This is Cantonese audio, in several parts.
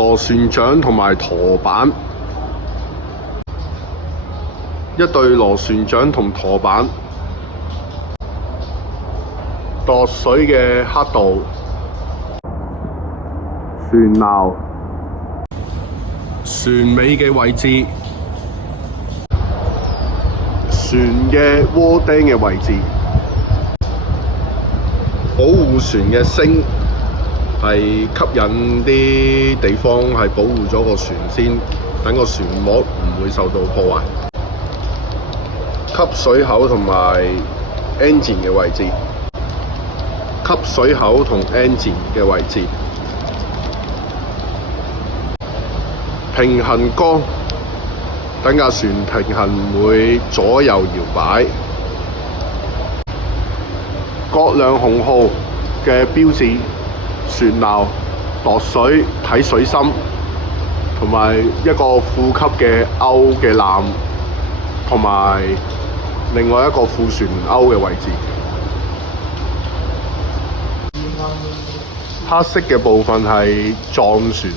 螺旋槳同埋舵板，一對螺旋槳同舵板，度水嘅刻度，船錨、船尾嘅位置，船嘅渦釘嘅位置，保護船嘅升係吸引啲地方係保護咗個船先，等個船膜唔會受到破壞。吸水口同埋 engine 嘅位置，吸水口同 engine 嘅位置，平衡桿，等架船平衡唔會左右搖擺。各亮紅號嘅標誌，船錨、度水、睇水深，同埋一個副級嘅鈎嘅纜，同埋另外一個副船鈎嘅位置。黑色嘅部分係撞船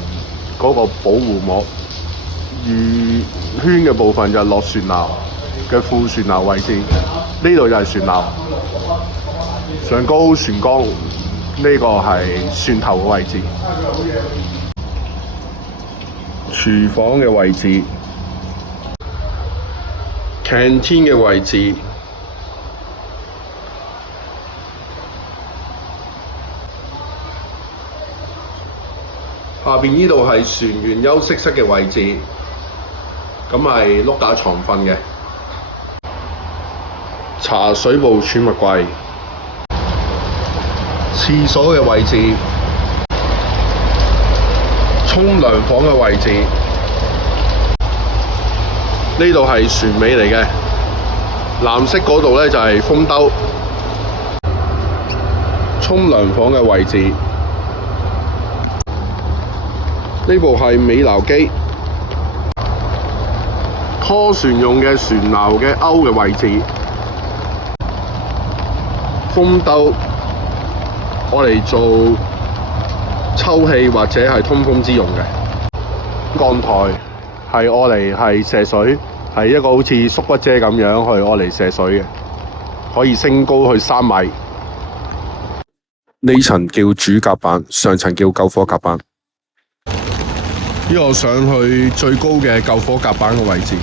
嗰個保護膜，圓圈嘅部分就係落船錨嘅副船錨位置。呢度就係船錨，上高船桿，呢個係船頭嘅位置。廚房嘅位置， canteen 嘅位置，下邊呢度係船員休息室嘅位置，咁係碌架床瞓嘅。茶水部儲物櫃，廁所嘅位置，沖涼房嘅位置，呢度係船尾嚟嘅，藍色嗰度咧就係風兜。沖涼房嘅位置，呢部係尾錨機，拖船用嘅船錨嘅鈎嘅位置，風兜，我嚟做抽氣或者係通風之用嘅。降台係我嚟係射水，係一個好似縮骨遮咁樣去我嚟射水嘅，可以升高去3米。呢層叫主甲板，上層叫救火甲板。呢個上去最高嘅救火甲板嘅位置。